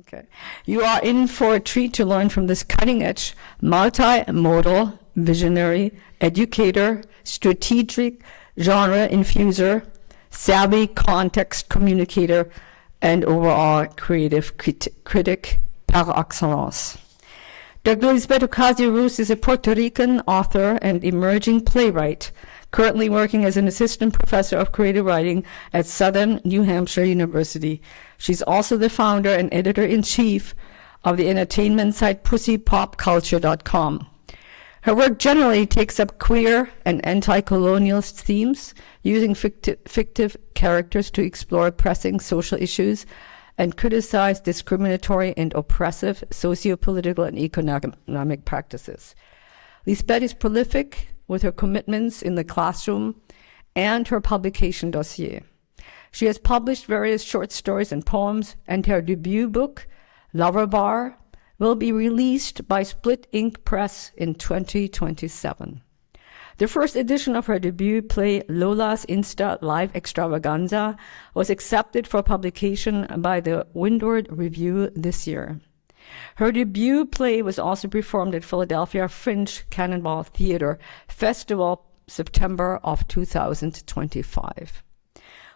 Okay. You are in for a treat to learn from this cutting-edge, multimodal, visionary, educator, strategic, genre infuser, savvy context communicator, and overall creative critic par excellence. Dr. Lisbeth Ocasio-Ruz is a Puerto Rican author and emerging playwright, currently working as an assistant professor of creative writing at Southern New Hampshire University. She's also the founder and editor-in-chief of the entertainment site pussypopculture.com. Her work generally takes up queer and anti-colonial themes, using fictive characters to explore pressing social issues and criticize discriminatory and oppressive socio-political and economic practices. Lisbeth is prolific with her commitments in the classroom and her publication dossier. She has published various short stories and poems, and her debut book, Lover Bar, will be released by Split Ink Press in 2027. The first edition of her debut play, Lola's Insta Live Extravaganza, was accepted for publication by the Windward Review this year. Her debut play was also performed at Philadelphia Fringe Cannonball Theater Festival, September of 2025.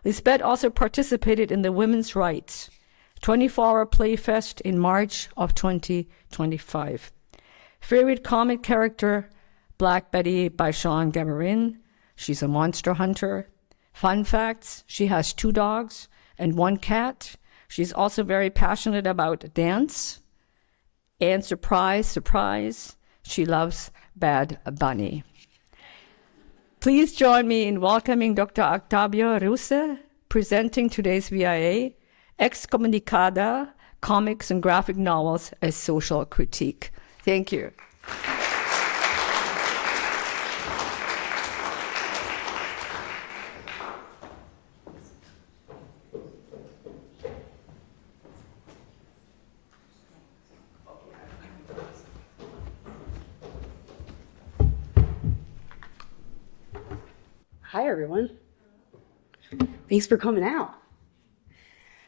Lisbeth also participated in the Women's Rights 24-hour Playfest in March of 2025. Favorite comic character, Black Betty by Sean Gabarin. She's a monster hunter. Fun facts, she has 2 dogs and 1 cat. She's also very passionate about dance. And surprise, surprise, she loves Bad Bunny. Please join me in welcoming Dr. Octavio Ruse, presenting today's VIA, Xcommunicada, Comics and Graphic Novels as Social Critique. Thank you. Hi, everyone. Thanks for coming out.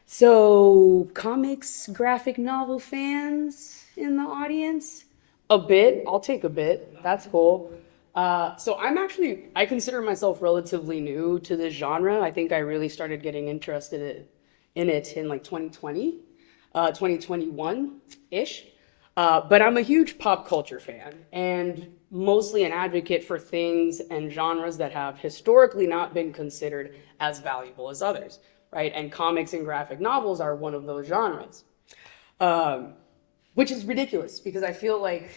So, comics, graphic novel fans in the audience? A bit. I'll take a bit. That's cool. So I consider myself relatively new to this genre. I think I really started getting interested in it in like 2020, 2021-ish. But I'm a huge pop culture fan and mostly an advocate for things and genres that have historically not been considered as valuable as others, right? And comics and graphic novels are one of those genres, which is ridiculous because I feel like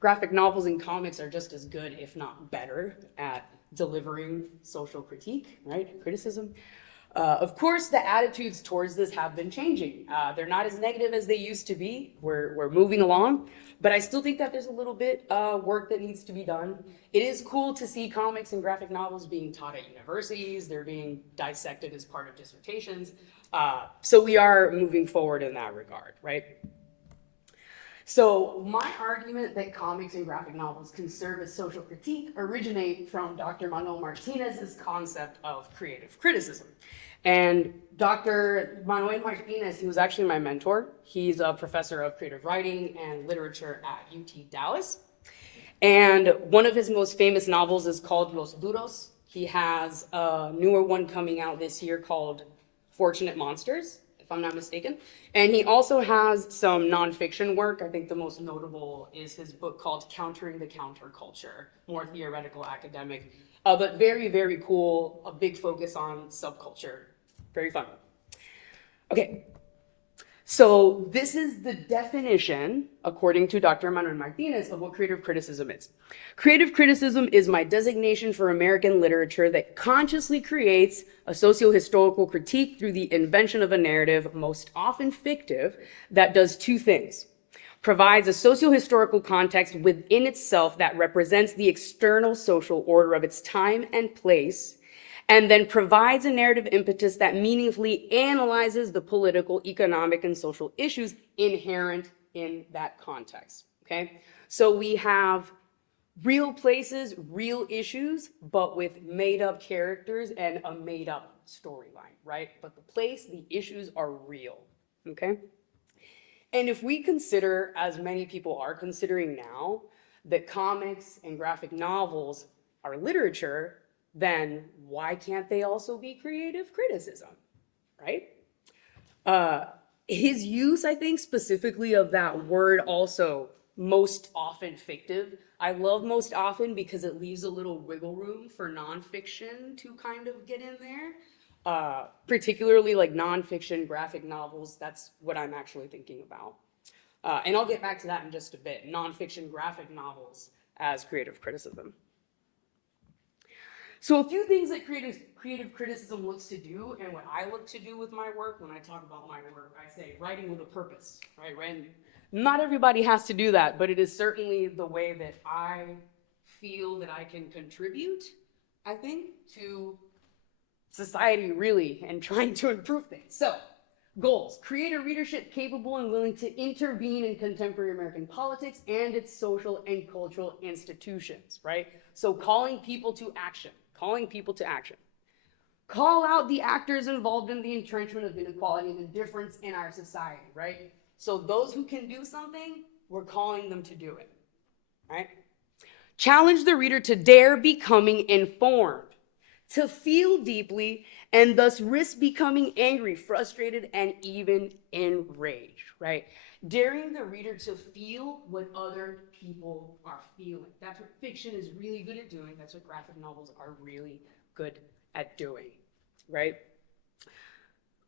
graphic novels and comics are just as good, if not better, at delivering social critique, right? Criticism. Of course, the attitudes towards this have been changing. They're not as negative as they used to be. We're moving along, but I still think that there's a little bit work that needs to be done. It is cool to see comics and graphic novels being taught at universities. They're being dissected as part of dissertations. So we are moving forward in that regard, right? So my argument that comics and graphic novels can serve as social critique originate from Dr. Manuel Martinez's concept of creative criticism. And Dr. Manuel Martinez, he was actually my mentor. He's a professor of creative writing and literature at UT Dallas. And one of his most famous novels is called Los Duros. He has a newer one coming out this year called Fortunate Monsters, if I'm not mistaken. And he also has some nonfiction work. I think the most notable is his book called Countering the Counterculture, more theoretical, academic, but very, very cool, a big focus on subculture. Very fun. Okay, so this is the definition, according to Dr. Manuel Martinez, of what creative criticism is. Creative criticism is my designation for American literature that consciously creates a socio-historical critique through the invention of a narrative, most often fictive, that does 2 things. Provides a socio-historical context within itself that represents the external social order of its time and place, and then provides a narrative impetus that meaningfully analyzes the political, economic, and social issues inherent in that context, okay? So we have real places, real issues, but with made-up characters and a made-up storyline, right? But the place, the issues are real, okay? And if we consider, as many people are considering now, that comics and graphic novels are literature, then why can't they also be creative criticism, right? His use, I think, specifically of that word also, most often fictive. I love most often because it leaves a little wiggle room for nonfiction to kind of get in there. Particularly like nonfiction graphic novels, that's what I'm actually thinking about. And I'll get back to that in just a bit. Nonfiction graphic novels as creative criticism. So a few things that creative criticism looks to do, and what I look to do with my work, when I talk about my work, I say writing with a purpose, right? And not everybody has to do that, but it is certainly the way that I feel that I can contribute, I think, to society really, and trying to improve things. So, goals: create a readership capable and willing to intervene in contemporary American politics and its social and cultural institutions, right? So calling people to action. Call out the actors involved in the entrenchment of inequality and indifference in our society, right? So those who can do something, we're calling them to do it, right? Challenge the reader to dare becoming informed, to feel deeply, and thus risk becoming angry, frustrated, and even enraged, right? Daring the reader to feel what other people are feeling. That's what fiction is really good at doing. That's what graphic novels are really good at doing, right?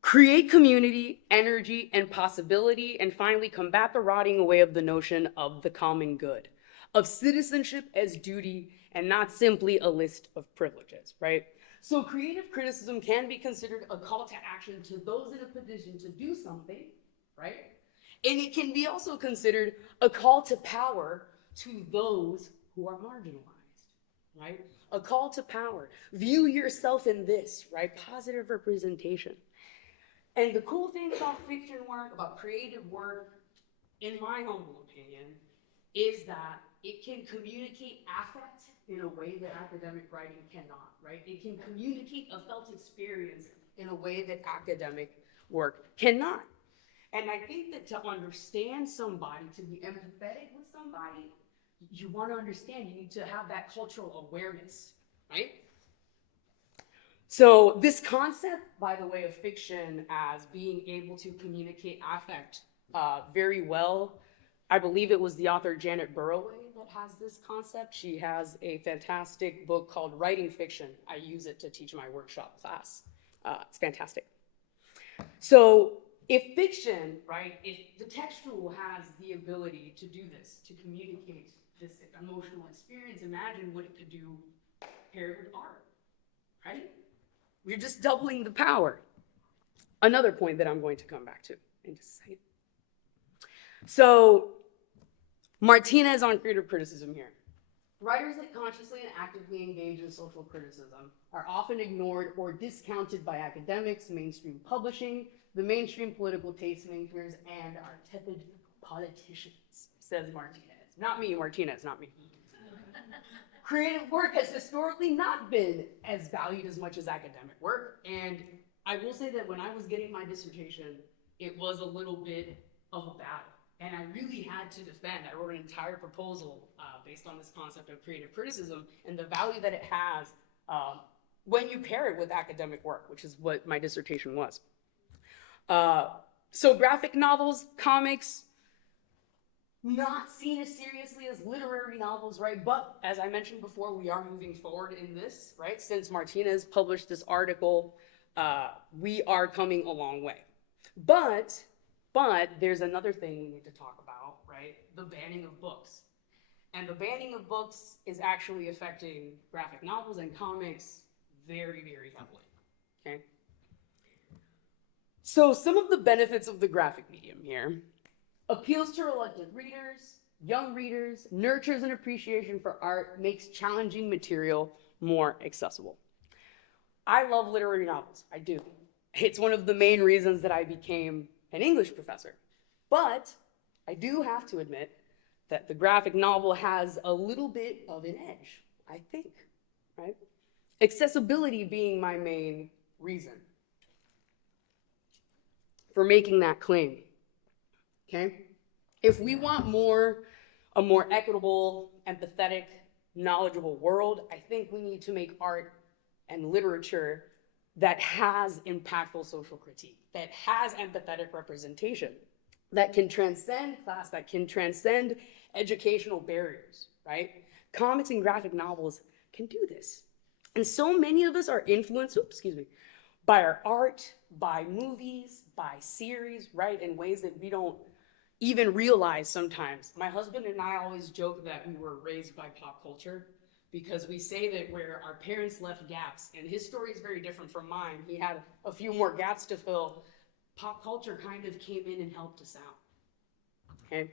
Create community, energy, and possibility, and finally combat the rotting away of the notion of the common good, of citizenship as duty and not simply a list of privileges, right? So creative criticism can be considered a call to action to those in a position to do something, right? And it can be also considered a call to power to those who are marginalized, right? A call to power. View yourself in this, right? Positive representation. And the cool thing about fiction work, about creative work, in my humble opinion, is that it can communicate affect in a way that academic writing cannot, right? It can communicate a felt experience in a way that academic work cannot. And I think that to understand somebody, to be empathetic with somebody, you want to understand, you need to have that cultural awareness, right? So this concept, by the way, of fiction as being able to communicate affect very well, I believe it was the author Janet Burroway that has this concept. She has a fantastic book called Writing Fiction. I use it to teach my workshop class. It's fantastic. So if fiction, right, if the textual has the ability to do this, to communicate this emotional experience, imagine what it could do paired with art, right? We're just doubling the power. Another point that I'm going to come back to in just a second. So Martinez on creative criticism here. Writers that consciously and actively engage in social criticism are often ignored or discounted by academics, mainstream publishing, the mainstream political tastemakers, and our tepid politicians, says Martinez. Not me, Martinez, not me. Creative work has historically not been as valued as much as academic work, and I will say that when I was getting my dissertation, it was a little bit of a battle. And I really had to defend. I wrote an entire proposal based on this concept of creative criticism and the value that it has when you pair it with academic work, which is what my dissertation was. So graphic novels, comics, not seen as seriously as literary novels, right? But as I mentioned before, we are moving forward in this, right? Since Martinez published this article, we are coming a long way. But there's another thing we need to talk about, right? The banning of books. And the banning of books is actually affecting graphic novels and comics very, very heavily, okay? So some of the benefits of the graphic medium here: appeals to reluctant readers, young readers, nurtures an appreciation for art, makes challenging material more accessible. I love literary novels, I do. It's one of the main reasons that I became an English professor. But I do have to admit that the graphic novel has a little bit of an edge, I think, right? Accessibility being my main reason for making that claim. okay? If we want a more equitable, empathetic, knowledgeable world, I think we need to make art and literature that has impactful social critique, that has empathetic representation, that can transcend class, that can transcend educational barriers, right? Comics and graphic novels can do this. And so many of us are influenced, by our art, by movies, by series, right? In ways that we don't even realize sometimes. My husband and I always joke that we were raised by pop culture because we say that where our parents left gaps, and his story is very different from mine. He had a few more gaps to fill. Pop culture kind of came in and helped us out. Okay?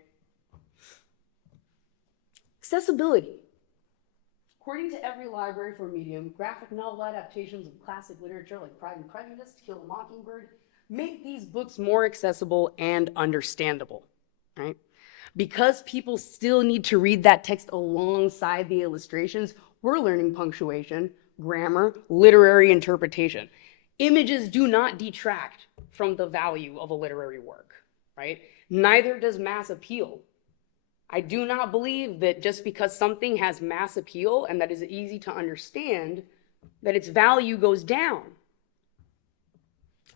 Accessibility. According to every library for Medium, graphic novel adaptations of classic literature like Pride and Prejudice, To Kill a Mockingbird, make these books more accessible and understandable, right? Because people still need to read that text alongside the illustrations, we're learning punctuation, grammar, literary interpretation. Images do not detract from the value of a literary work, right? Neither does mass appeal. I do not believe that just because something has mass appeal and that is easy to understand, that its value goes down.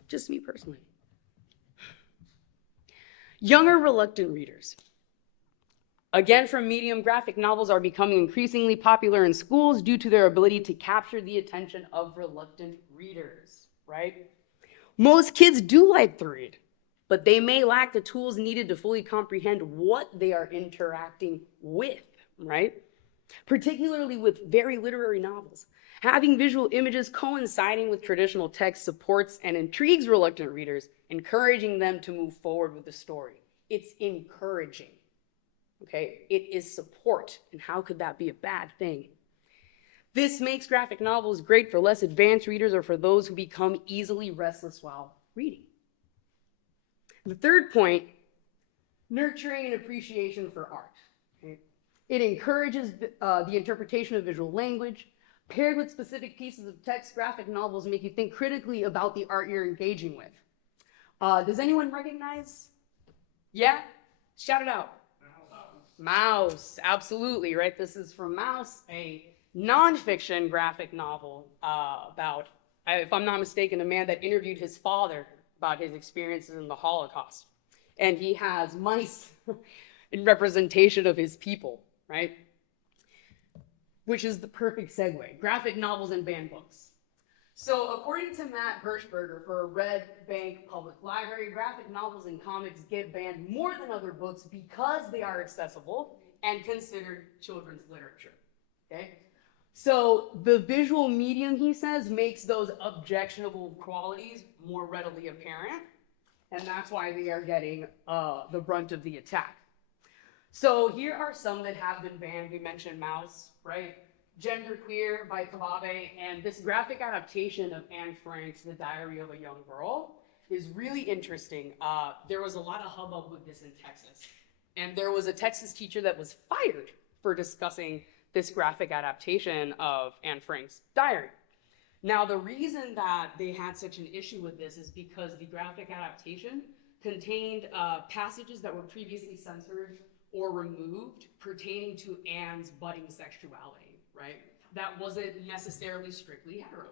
Just me personally. Younger reluctant readers. Again, from Medium, graphic novels are becoming increasingly popular in schools due to their ability to capture the attention of reluctant readers, right? Most kids do like to read, but they may lack the tools needed to fully comprehend what they are interacting with, right? Particularly with very literary novels. Having visual images coinciding with traditional text supports and intrigues reluctant readers, encouraging them to move forward with the story. It's encouraging, okay? It is support, and how could that be a bad thing? This makes graphic novels great for less advanced readers or for those who become easily restless while reading. The third point, nurturing an appreciation for art. Okay? It encourages the interpretation of visual language. Paired with specific pieces of text, graphic novels make you think critically about the art you're engaging with. Does anyone recognize? Yeah? Shout it out. Mouse, absolutely, right? This is from Mouse, a nonfiction graphic novel about, if I'm not mistaken, a man that interviewed his father about his experiences in the Holocaust. And he has mice in representation of his people, right? Which is the perfect segue. Graphic novels and banned books. So according to Matt Hirschberger for Red Bank Public Library, graphic novels and comics get banned more than other books because they are accessible and considered children's literature, okay? So the visual medium, he says, makes those objectionable qualities more readily apparent, and that's why they are getting the brunt of the attack. So here are some that have been banned. We mentioned Mouse, right? Genderqueer by Kawabe, and this graphic adaptation of Anne Frank's The Diary of a Young Girl is really interesting. There was a lot of hubbub with this in Texas, and there was a Texas teacher that was fired for discussing this graphic adaptation of Anne Frank's diary. Now, the reason that they had such an issue with this is because the graphic adaptation contained passages that were previously censored or removed pertaining to Anne's budding sexuality. Right? That wasn't necessarily strictly hetero.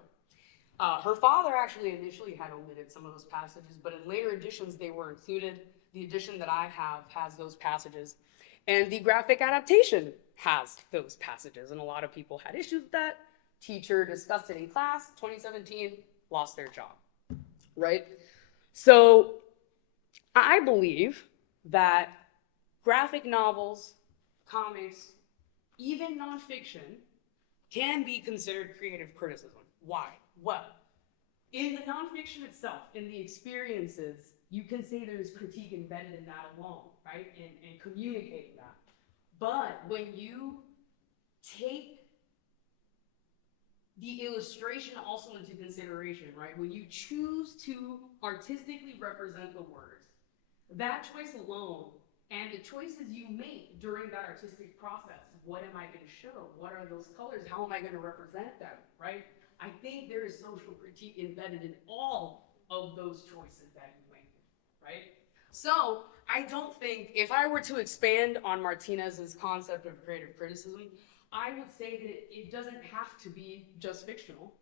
Her father actually initially had omitted some of those passages, but in later editions they were included. The edition that I have has those passages, and the graphic adaptation has those passages, and a lot of people had issues with that. Teacher discussed it in class, 2017, lost their job, right? So I believe that graphic novels, comics, even nonfiction, can be considered creative criticism. Why? Well, in the nonfiction itself, in the experiences, you can say there's critique embedded in that alone, right? And communicating that. But when you take the illustration also into consideration, right? When you choose to artistically represent the words, that choice alone and the choices you make during that artistic process, what am I going to show? What are those colors? How am I going to represent them, right? I think there is social critique embedded in all of those choices that you make, right? So I don't think, if I were to expand on Martinez's concept of creative criticism, I would say that it doesn't have to be just fictional.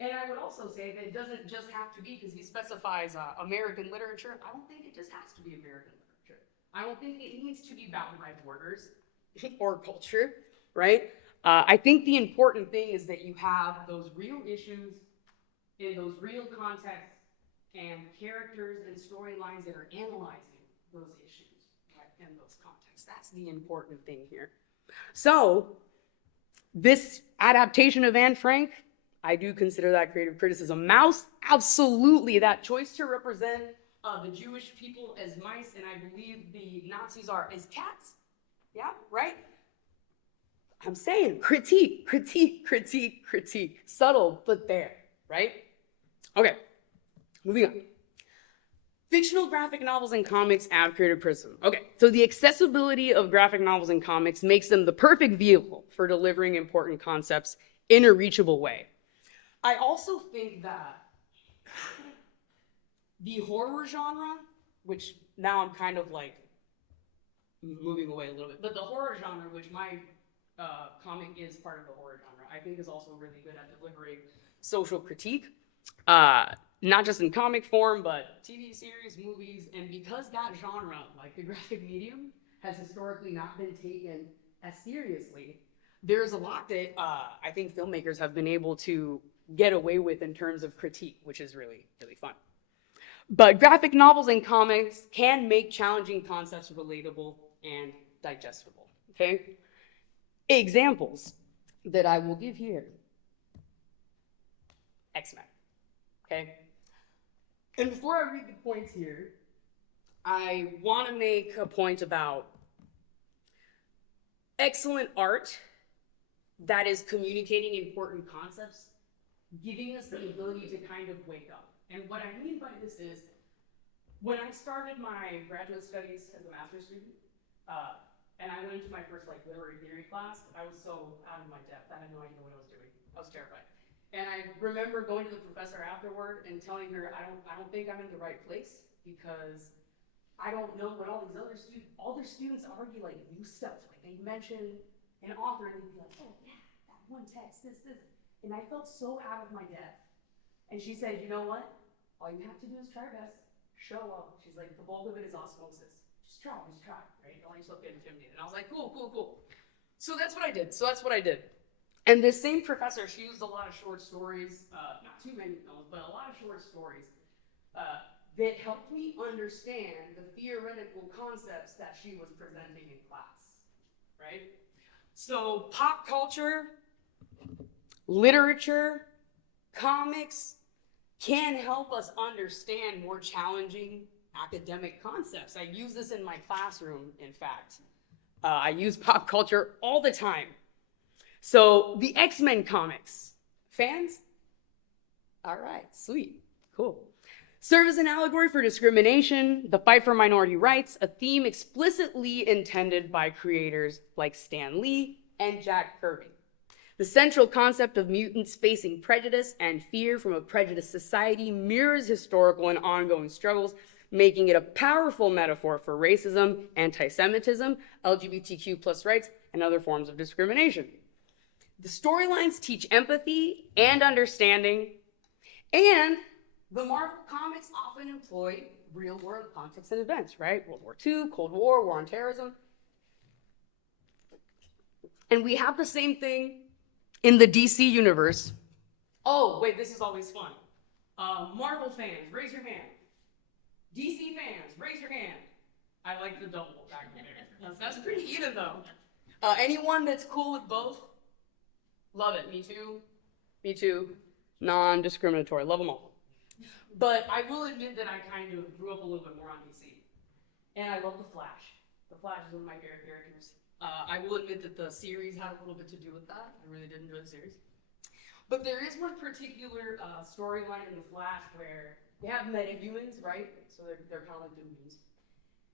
And I would also say that it doesn't just have to be, because he specifies American literature. I don't think it just has to be American literature. I don't think it needs to be bound by borders or culture, right? I think the important thing is that you have those real issues in those real contexts and characters and storylines that are analyzing those issues, right, in those contexts. That's the important thing here. So, this adaptation of Anne Frank, I do consider that creative criticism. Maus, absolutely, that choice to represent the Jewish people as mice, and I believe the Nazis are as cats. Yeah, right? I'm saying critique, critique, critique, critique. Subtle, but there, right? Okay, moving on. Fictional graphic novels and comics add creative criticism. Okay, so the accessibility of graphic novels and comics makes them the perfect vehicle for delivering important concepts in a reachable way. I also think that the horror genre, which now I'm kind of like moving away a little bit, but the horror genre, which my comic is part of the horror genre, I think is also really good at delivering social critique. Not just in comic form, but TV series, movies, and because that genre, like the graphic medium, has historically not been taken as seriously, there's a lot that I think filmmakers have been able to get away with in terms of critique, which is really, really fun. But graphic novels and comics can make challenging concepts relatable and digestible, okay? Examples that I will give here. X-Men, okay? And before I read the points here, I want to make a point about excellent art that is communicating important concepts, giving us the ability to kind of wake up. And what I mean by this is, when I started my graduate studies as a master's student, and I went into my first literary theory class, I was so out of my depth, I had no idea what I was doing. I was terrified. And I remember going to the professor afterward and telling her, I don't think I'm in the right place, because I don't know what all their students already new stuff. They mention an author and they'd be like, oh yeah, that one text, this. And I felt so out of my depth. And she said, you know what? All you have to do is try your best, show up. She's like, the bulk of it is osmosis. Just try, right? Don't let yourself get intimidated. And I was like, cool. So that's what I did. And this same professor, she used a lot of short stories, not too many films, but a lot of short stories that helped me understand the theoretical concepts that she was presenting in class, right? So pop culture, literature, comics can help us understand more challenging academic concepts. I use this in my classroom, in fact. I use pop culture all the time. So the X-Men comics, fans? All right, sweet, cool. Serve as an allegory for discrimination, the fight for minority rights, a theme explicitly intended by creators like Stan Lee and Jack Kirby. The central concept of mutants facing prejudice and fear from a prejudiced society mirrors historical and ongoing struggles, making it a powerful metaphor for racism, anti-Semitism, LGBTQ+ rights, and other forms of discrimination. The storylines teach empathy and understanding, and the Marvel comics often employ real-world context and events, right? World War II, Cold War, war on terrorism. And we have the same thing in the DC universe. Oh, wait, this is always fun. Marvel fans, raise your hand. DC fans, raise your hand. I like the double back there. That's pretty even, though. Anyone that's cool with both? Love it. Me too. Non-discriminatory. Love them all. But I will admit that I kind of grew up a little bit more on DC. And I love The Flash. The Flash is one of my favorite characters. I will admit that the series had a little bit to do with that. I really did enjoy the series. But there is one particular storyline in The Flash where they have metahumans, right? So they're kind of like humans.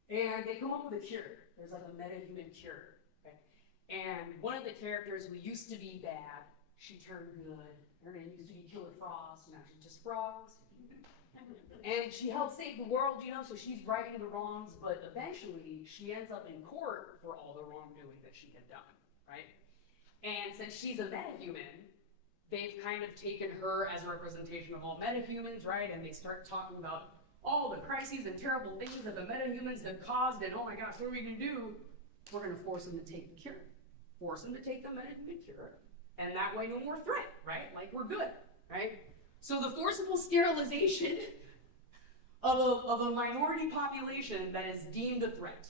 And they come up with a cure. There's like a metahuman cure. Okay? And one of the characters who used to be bad, she turned good. Her name used to be Killer Frost, now she's just Frost. And she helped save the world, so she's righting the wrongs, but eventually she ends up in court for all the wrongdoing that she had done, right? And since she's a metahuman, they've kind of taken her as a representation of all metahumans, right? And they start talking about all the crises and terrible things that the metahumans have caused, and oh my gosh, what are we gonna do? We're gonna force them to take the cure. Force them to take the metahuman cure, and that way no more threat, right? Like, we're good, right? So the forcible sterilization of a minority population that is deemed a threat,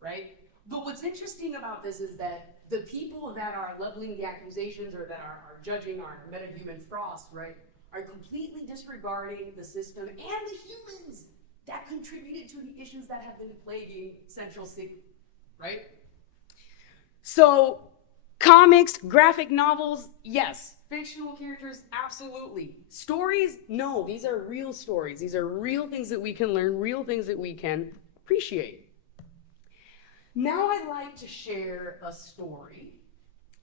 right? But what's interesting about this is that the people that are leveling the accusations or that are judging our metahuman frost, right, are completely disregarding the system and the humans that contributed to the issues that have been plaguing Central City, right? So, comics, graphic novels, yes. Fictional characters, absolutely. Stories, no. These are real stories. These are real things that we can learn, real things that we can appreciate. Now I'd like to share a story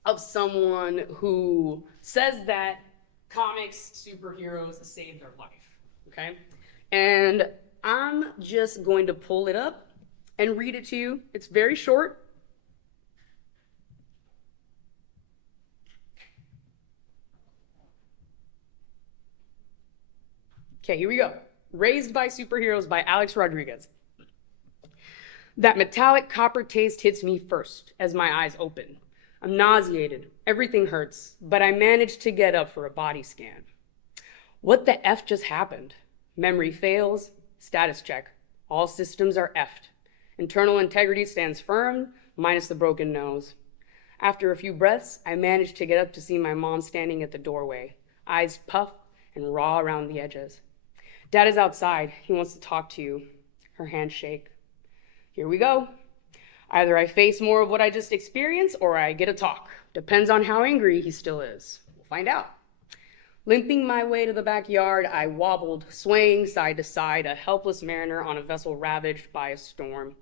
of someone who says that comics, superheroes saved their life, okay? And I'm just going to pull it up and read it to you. It's very short. Okay, here we go. Raised by Superheroes by Alex Rodriguez. That metallic copper taste hits me first as my eyes open. I'm nauseated. Everything hurts, but I managed to get up for a body scan. What the F just happened? Memory fails. Status check. All systems are F'd. Internal integrity stands firm, minus the broken nose. After a few breaths, I managed to get up to see my mom standing at the doorway, eyes puffed and raw around the edges. Dad is outside. He wants to talk to you. Her hands shake. Here we go. Either I face more of what I just experienced or I get a talk. Depends on how angry he still is. We'll find out. Limping my way to the backyard, I wobbled, swaying side to side, a helpless mariner on a vessel ravaged by a storm.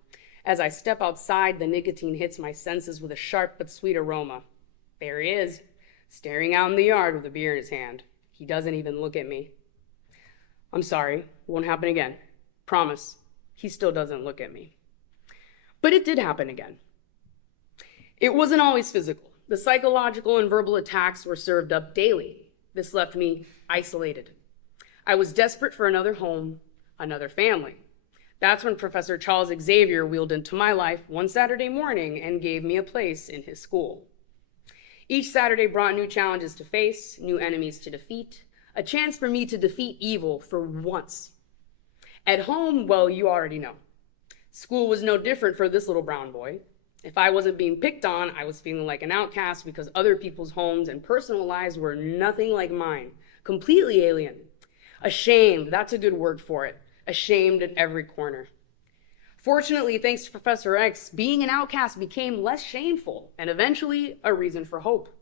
As I step outside, the nicotine hits my senses with a sharp but sweet aroma. There he is, staring out in the yard with a beer in his hand. He doesn't even look at me. I'm sorry, won't happen again. Promise. He still doesn't look at me. But it did happen again. It wasn't always physical. The psychological and verbal attacks were served up daily. This left me isolated. I was desperate for another home, another family. That's when Professor Charles Xavier wheeled into my life one Saturday morning and gave me a place in his school. Each Saturday brought new challenges to face, new enemies to defeat, a chance for me to defeat evil for once. At home, well, you already know. School was no different for this little brown boy. If I wasn't being picked on, I was feeling like an outcast because other people's homes and personal lives were nothing like mine, completely alien. Ashamed, that's a good word for it. Ashamed at every corner. Fortunately, thanks to Professor X, being an outcast became less shameful and eventually a reason for hope.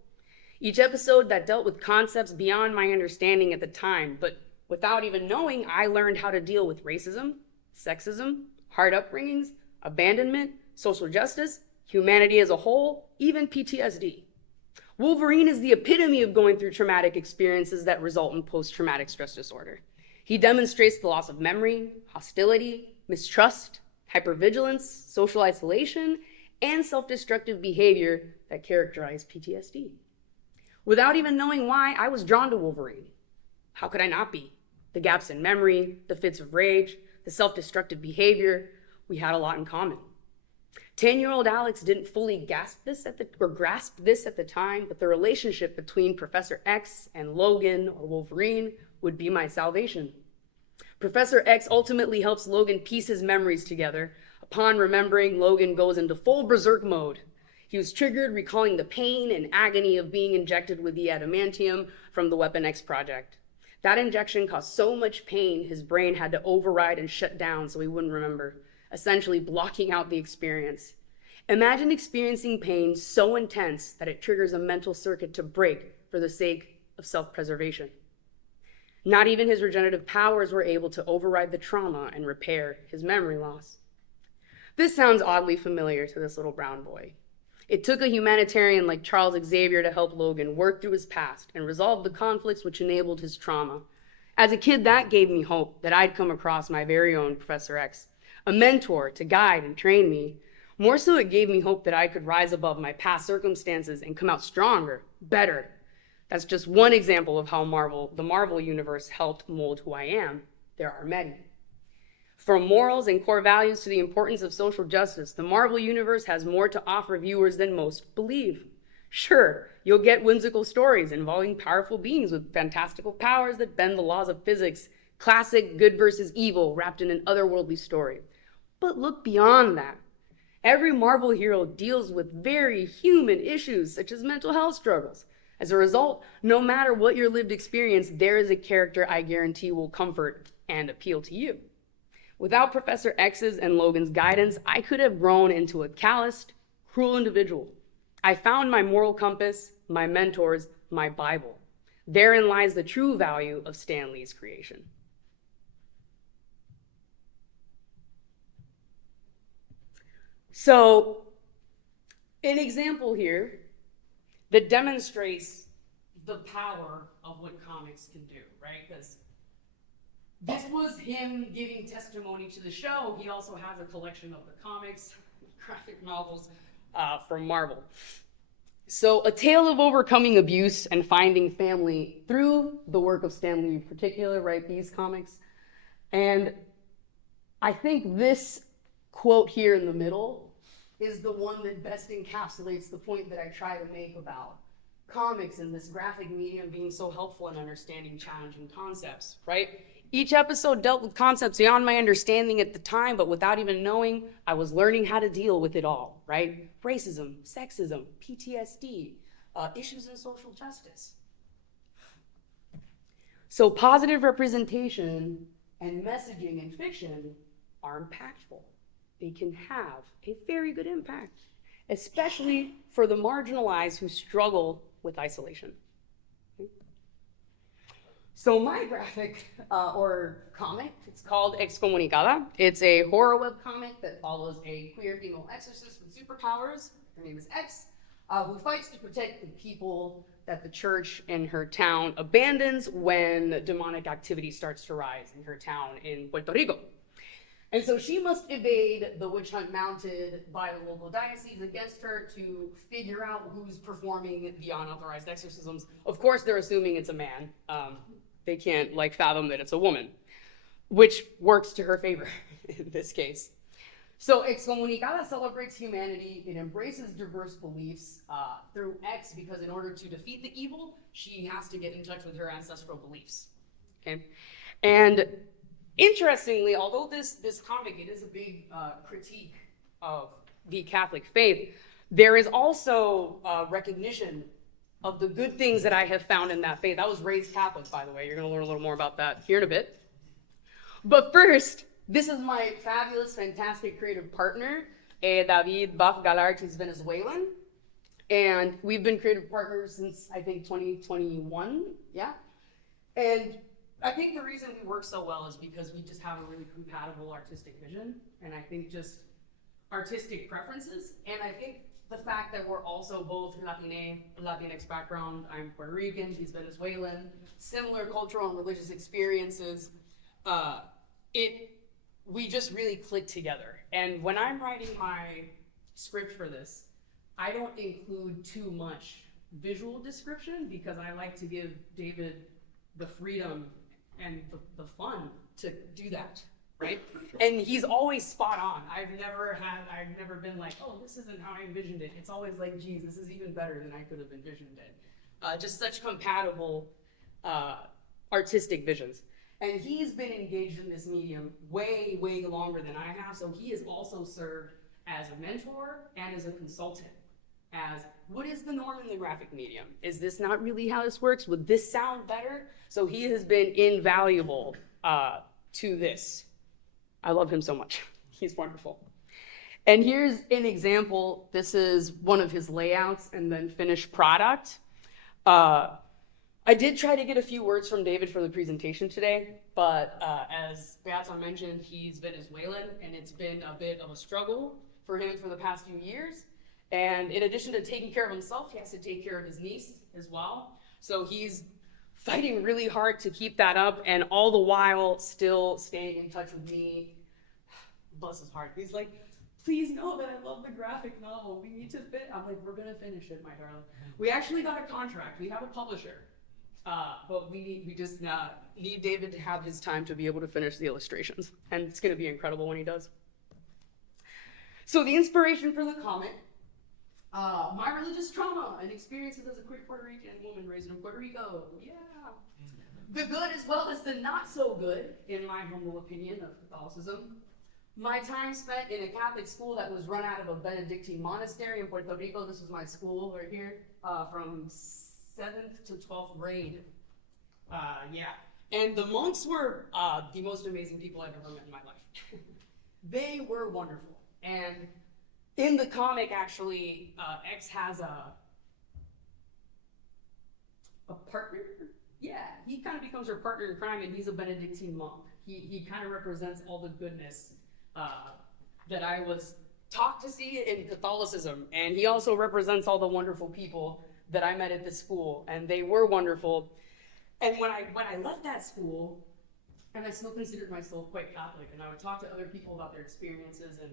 Each episode that dealt with concepts beyond my understanding at the time, but without even knowing, I learned how to deal with racism, sexism, hard upbringings, abandonment, social justice, humanity as a whole, even PTSD. Wolverine is the epitome of going through traumatic experiences that result in post-traumatic stress disorder. He demonstrates the loss of memory, hostility, mistrust, hypervigilance, social isolation, and self-destructive behavior that characterize PTSD. Without even knowing why, I was drawn to Wolverine. How could I not be? The gaps in memory, the fits of rage, the self-destructive behavior, we had a lot in common. 10-year-old Alex didn't fully grasp this at the time, but the relationship between Professor X and Logan or Wolverine would be my salvation. Professor X ultimately helps Logan piece his memories together. Upon remembering, Logan goes into full berserk mode. He was triggered, recalling the pain and agony of being injected with the adamantium from the Weapon X project. That injection caused so much pain, his brain had to override and shut down so he wouldn't remember, essentially blocking out the experience. Imagine experiencing pain so intense that it triggers a mental circuit to break for the sake of self-preservation. Not even his regenerative powers were able to override the trauma and repair his memory loss. This sounds oddly familiar to this little brown boy. It took a humanitarian like Charles Xavier to help Logan work through his past and resolve the conflicts which enabled his trauma. As a kid, that gave me hope that I'd come across my very own Professor X, a mentor to guide and train me. More so, it gave me hope that I could rise above my past circumstances and come out stronger, better. That's just one example of how the Marvel universe helped mold who I am. There are many. From morals and core values to the importance of social justice, the Marvel universe has more to offer viewers than most believe. Sure, you'll get whimsical stories involving powerful beings with fantastical powers that bend the laws of physics, classic good versus evil wrapped in an otherworldly story. But look beyond that. Every Marvel hero deals with very human issues such as mental health struggles. As a result, no matter what your lived experience, there is a character I guarantee will comfort and appeal to you. Without Professor X's and Logan's guidance, I could have grown into a calloused, cruel individual. I found my moral compass, my mentors, my Bible. Therein lies the true value of Stan Lee's creation. So, an example here that demonstrates the power of what comics can do, right? Because this was him giving testimony to the show. He also has a collection of the comics, graphic novels from Marvel. So, a tale of overcoming abuse and finding family through the work of Stan Lee in particular, right? These comics. And I think this quote here in the middle is the one that best encapsulates the point that I try to make about comics and this graphic medium being so helpful in understanding challenging concepts, right? Each episode dealt with concepts beyond my understanding at the time, but without even knowing, I was learning how to deal with it all, right? Racism, sexism, PTSD, issues in social justice. So positive representation and messaging in fiction are impactful. They can have a very good impact, especially for the marginalized who struggle with isolation. So my graphic or comic, it's called Xcommunicada. It's a horror webcomic that follows a queer female exorcist with superpowers. Her name is X, who fights to protect the people that the church in her town abandons when demonic activity starts to rise in her town in Puerto Rico. And so she must evade the witch hunt mounted by the local diocese against her to figure out who's performing the unauthorized exorcisms. Of course, they're assuming it's a man. They can't fathom that it's a woman, which works to her favor in this case. So Xcommunicada celebrates humanity. It embraces diverse beliefs through X because in order to defeat the evil, she has to get in touch with her ancestral beliefs. Okay, and interestingly, although this comic, it is a big critique of the Catholic faith, there is also recognition of the good things that I have found in that faith. I was raised Catholic, by the way. You're going to learn a little more about that here in a bit. But first, this is my fabulous, fantastic creative partner, David Baf Galart. He's Venezuelan. And we've been creative partners since, I think, 2021. Yeah. And I think the reason we work so well is because we just have a really compatible artistic vision. And I think just artistic preferences. And I think the fact that we're also both Latinx background, I'm Puerto Rican, he's Venezuelan, similar cultural and religious experiences, we just really click together. And when I'm writing my script for this, I don't include too much visual description because I like to give David the freedom and the fun to do that. Right? And he's always spot on. I've never been like, oh, this isn't how I envisioned it. It's always like, geez, this is even better than I could have envisioned it. Just such compatible artistic visions. And he's been engaged in this medium way, way longer than I have. So he has also served as a mentor and as a consultant. As what is the norm in the graphic medium? Is this not really how this works? Would this sound better? So he has been invaluable to this. I love him so much. He's wonderful. And here's an example. This is one of his layouts and then finished product. I did try to get a few words from David for the presentation today, but as Beata mentioned, he's Venezuelan, and it's been a bit of a struggle for him for the past few years. And in addition to taking care of himself, he has to take care of his niece as well. So he's fighting really hard to keep that up, and all the while still staying in touch with me. Bless his heart. He's like, please know that I love the graphic novel. We need to fit. I'm like, we're gonna finish it, my darling. We actually got a contract. We have a publisher, but we just need David to have his time to be able to finish the illustrations, and it's gonna be incredible when he does. So the inspiration for the comic, my religious trauma and experiences as a queer Puerto Rican woman raised in Puerto Rico. Yeah. The good as well as the not so good, in my humble opinion of Catholicism. My time spent in a Catholic school that was run out of a Benedictine monastery in Puerto Rico. This was my school right here, from 7th to 12th grade. Yeah. And the monks were the most amazing people I've ever met in my life. They were wonderful. And in the comic, actually, X has a partner. Yeah, he kind of becomes her partner in crime, and he's a Benedictine monk. He kind of represents all the goodness that I was taught to see in Catholicism, and he also represents all the wonderful people that I met at this school, and they were wonderful. And when I left that school, and I still considered myself quite Catholic, and I would talk to other people about their experiences, and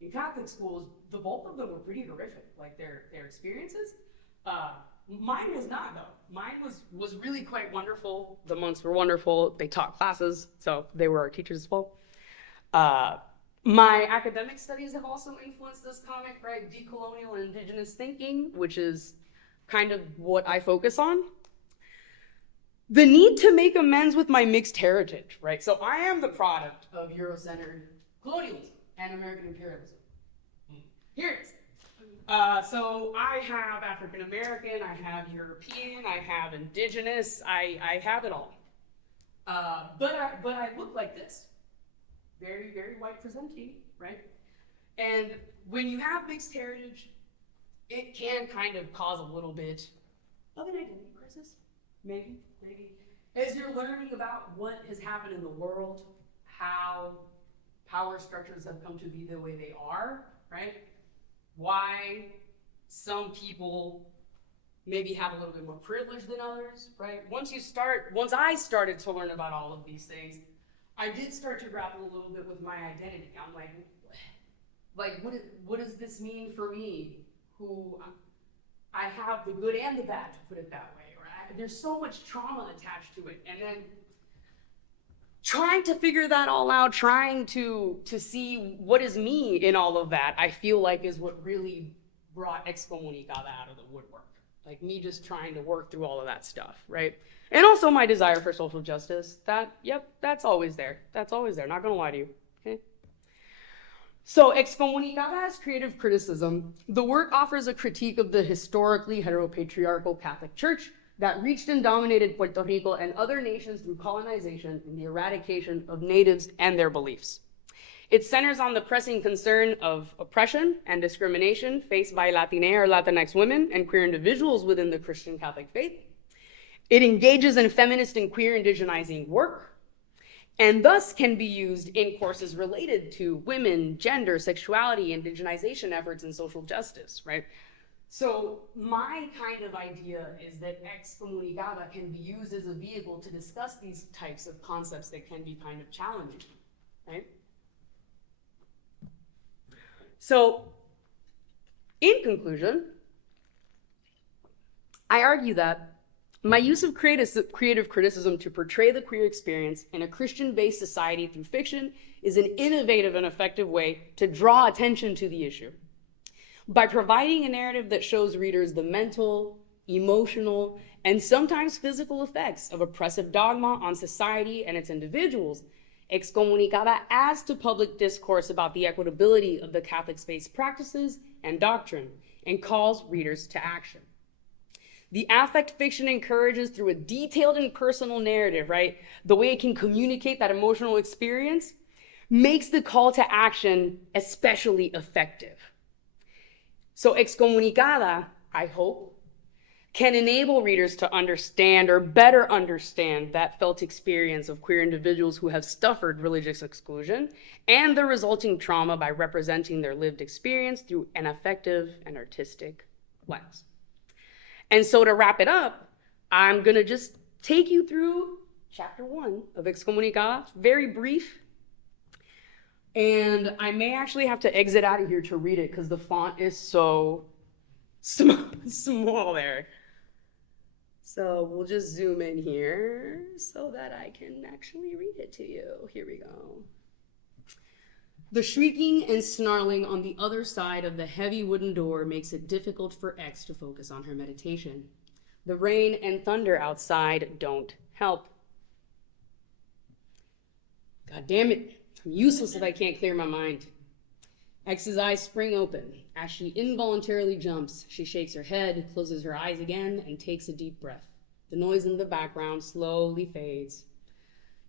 in Catholic schools, the bulk of them were pretty horrific, like their experiences. Mine was not, though. Mine was really quite wonderful. The monks were wonderful. They taught classes, so they were our teachers as well. My academic studies have also influenced this comic, right? Decolonial and indigenous thinking, which is kind of what I focus on. The need to make amends with my mixed heritage, right? So I am the product of Eurocentered colonialism and American imperialism. Here it is. So I have African American, I have European, I have indigenous, I have it all. But I look like this. Very, very white presenting, right? And when you have mixed heritage, it can kind of cause a little bit of an identity crisis, maybe. As you're learning about what has happened in the world, how power structures have come to be the way they are, right? Why some people maybe have a little bit more privilege than others, right? Once I started to learn about all of these things, I did start to grapple a little bit with my identity. I'm like, what does this mean for me, who I have the good and the bad, to put it that way, right? There's so much trauma attached to it. And then trying to figure that all out, trying to see what is me in all of that, I feel like is what really brought Xcommunicada out of the woodwork. Like me just trying to work through all of that stuff, right? And also my desire for social justice. That's always there. That's always there, not gonna lie to you, okay? So Xcommunicada as creative criticism. The work offers a critique of the historically heteropatriarchal Catholic Church that reached and dominated Puerto Rico and other nations through colonization and the eradication of natives and their beliefs. It centers on the pressing concern of oppression and discrimination faced by Latina or Latinx women and queer individuals within the Christian Catholic faith. It engages in feminist and queer indigenizing work, and thus can be used in courses related to women, gender, sexuality, indigenization efforts, and social justice, right? So my kind of idea is that Xcommunicada can be used as a vehicle to discuss these types of concepts that can be kind of challenging, right? So in conclusion, I argue that my use of creative criticism to portray the queer experience in a Christian-based society through fiction is an innovative and effective way to draw attention to the issue. By providing a narrative that shows readers the mental, emotional, and sometimes physical effects of oppressive dogma on society and its individuals, Xcommunicada adds to public discourse about the equitability of the Catholic faith's practices and doctrine and calls readers to action. The affect fiction encourages through a detailed and personal narrative, right? The way it can communicate that emotional experience makes the call to action especially effective. So Xcommunicada, I hope, can enable readers to understand or better understand that felt experience of queer individuals who have suffered religious exclusion and the resulting trauma by representing their lived experience through an effective and artistic lens. And so to wrap it up, I'm gonna just take you through chapter 1 of Xcommunicada, very brief. And I may actually have to exit out of here to read it because the font is so small there. So we'll just zoom in here so that I can actually read it to you. Here we go. The shrieking and snarling on the other side of the heavy wooden door makes it difficult for X to focus on her meditation. The rain and thunder outside don't help. God damn it. I'm useless if I can't clear my mind. X's eyes spring open. As she involuntarily jumps, she shakes her head, closes her eyes again, and takes a deep breath. The noise in the background slowly fades.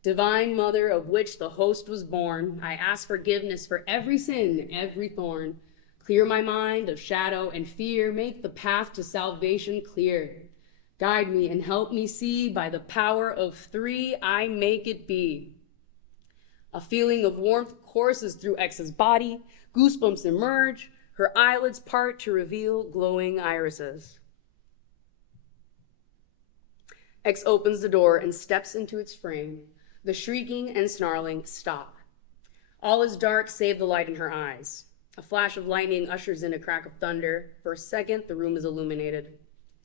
Divine Mother of which the host was born, I ask forgiveness for every sin, every thorn. Clear my mind of shadow and fear. Make the path to salvation clear. Guide me and help me see. By the power of 3, I make it be. A feeling of warmth courses through X's body. Goosebumps emerge. Her eyelids part to reveal glowing irises. X opens the door and steps into its frame. The shrieking and snarling stop. All is dark save the light in her eyes. A flash of lightning ushers in a crack of thunder. For a second, the room is illuminated.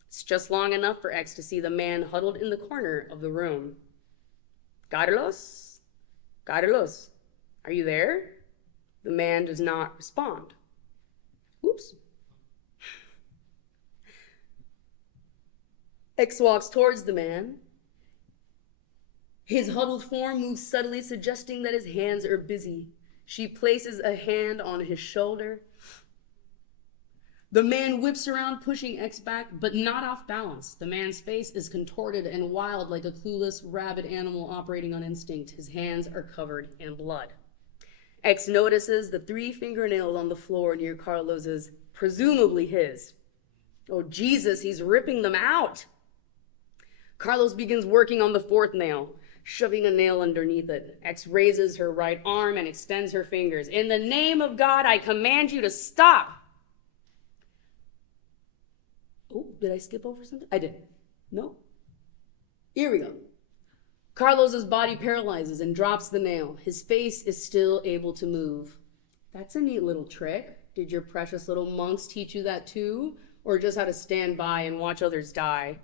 It's just long enough for X to see the man huddled in the corner of the room. Carlos? Carlos, are you there? The man does not respond. Oops. X walks towards the man. His huddled form moves subtly, suggesting that his hands are busy. She places a hand on his shoulder. The man whips around, pushing X back, but not off balance. The man's face is contorted and wild like a clueless, rabid animal operating on instinct. His hands are covered in blood. X notices the 3 fingernails on the floor near Carlos's, presumably his. Oh, Jesus, he's ripping them out. Carlos begins working on the 4th nail, shoving a nail underneath it. X raises her right arm and extends her fingers. In the name of God, I command you to stop. Oh, did I skip over something? I did. No. Here we go. Carlos's body paralyzes and drops the nail. His face is still able to move. That's a neat little trick. Did your precious little monks teach you that too? Or just how to stand by and watch others die?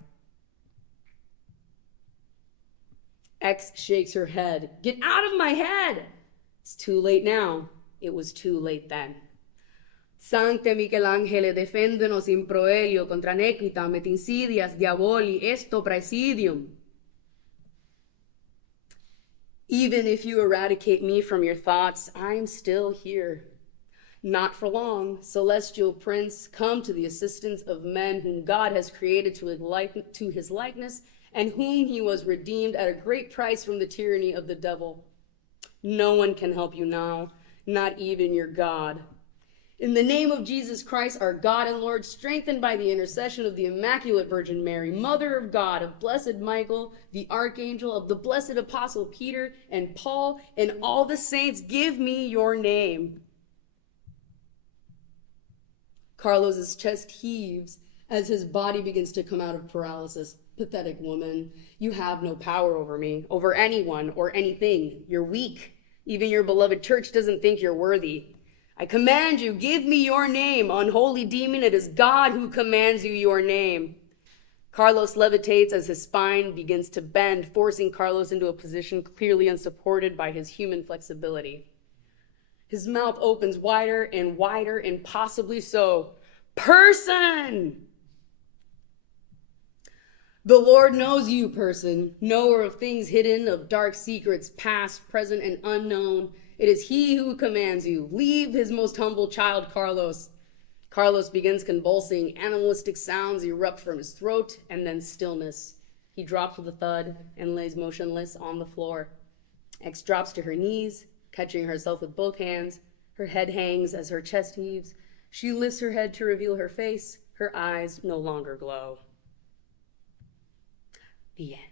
X shakes her head. Get out of my head! It's too late now. It was too late then. Sancte Michelangelo, defendenos in proelio contra nequitam et insidias diaboli esto praesidium. Even if you eradicate me from your thoughts, I'm still here. Not for long, celestial prince, come to the assistance of men whom God has created to his likeness and whom he was redeemed at a great price from the tyranny of the devil. No one can help you now, not even your God. In the name of Jesus Christ, our God and Lord, strengthened by the intercession of the Immaculate Virgin Mary, Mother of God, of Blessed Michael, the Archangel, of the Blessed Apostle Peter and Paul, and all the saints, give me your name. Carlos's chest heaves as his body begins to come out of paralysis. Pathetic woman, you have no power over me, over anyone or anything. You're weak. Even your beloved church doesn't think you're worthy. I command you, give me your name. Unholy demon, it is God who commands you your name. Carlos levitates as his spine begins to bend, forcing Carlos into a position clearly unsupported by his human flexibility. His mouth opens wider, impossibly so. Person! The Lord knows you, person, knower of things hidden, of dark secrets, past, present, and unknown. It is he who commands you. Leave his most humble child, Carlos. Carlos begins convulsing. Animalistic sounds erupt from his throat, and then stillness. He drops with a thud and lays motionless on the floor. X drops to her knees, catching herself with both hands. Her head hangs as her chest heaves. She lifts her head to reveal her face. Her eyes no longer glow. The end.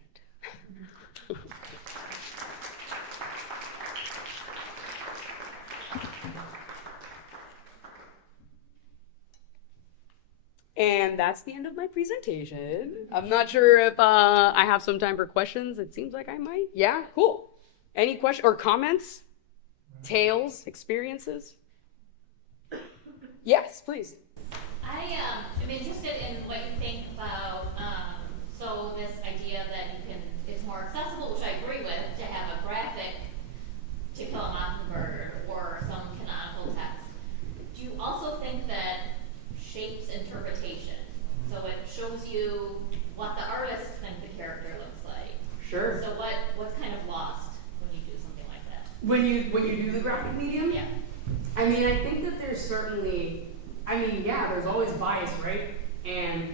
And that's the end of my presentation. I'm not sure if I have some time for questions. It seems like I might. Yeah, cool. Any questions or comments? Tales, experiences? Yes, please. I am interested in what you think about so this idea that you can, it's more accessible, which I agree with, to have a graphic to kill a mockingbird or some canonical text. Do you also think that shapes interpretation? So it shows you what the artist thinks the character looks like. Sure. So what's kind of lost when you do something like that? When you do the graphic medium? Yeah. I mean, I think that there's certainly, yeah, there's always bias, right? And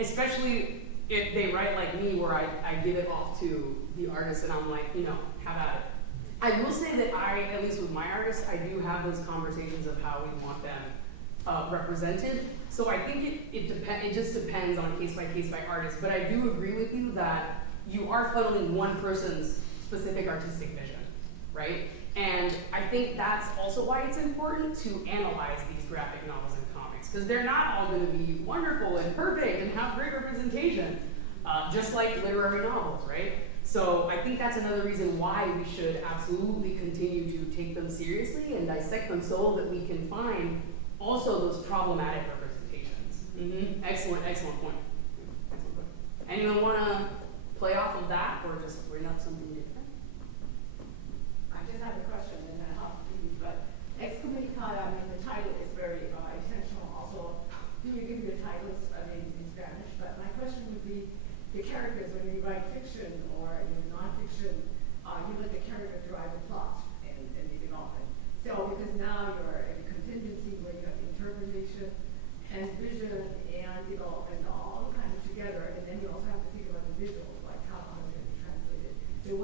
especially if they write like me, where I give it off to the artist and I'm like, have at it. I will say that at least with my artists, I do have those conversations of how we want them represented. So I think it just depends on case by artist. But I do agree with you that you are funneling one person's specific artistic vision, right? And I think that's also why it's important to analyze these graphic novels and comics, because they're not all going to be wonderful and perfect and have great representation, just like literary novels, right? So I think that's another reason why we should absolutely continue to take them seriously and dissect them so that we can find also those problematic representations. Mm-hmm. Excellent point. Excellent point. Anyone want to play off of that or just bring up something different? I just have a question and then I'll leave, but Xcommunicada, the title is very intentional also. Do you give your titles, in Spanish? But my question would be, the characters, when you write fiction or nonfiction, you let the character drive the plot and the development. So, because now you're in a contingency where you have interpretation and vision and development all kind of together, and then you also have to think about the visual, like how it's going to be translated. So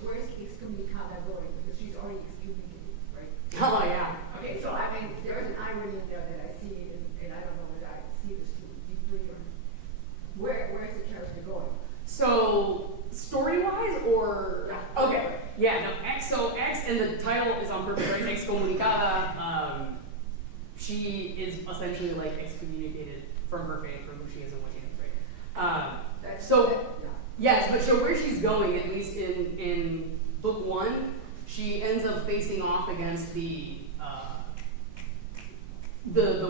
where's Xcommunicada going? Because she's already excommunicated, right? Oh, yeah. Okay, so there's an irony in there that I see, and I don't know whether I see this too deeply or where's the character going? So, story-wise, or? Yeah. Okay, yeah, no, X, and the title is on purpose, right? Xcommunicada. She is essentially like excommunicated from her faith, from who she is and what she is, right? Yes, but so where she's going, at least in book one, she ends up facing off against the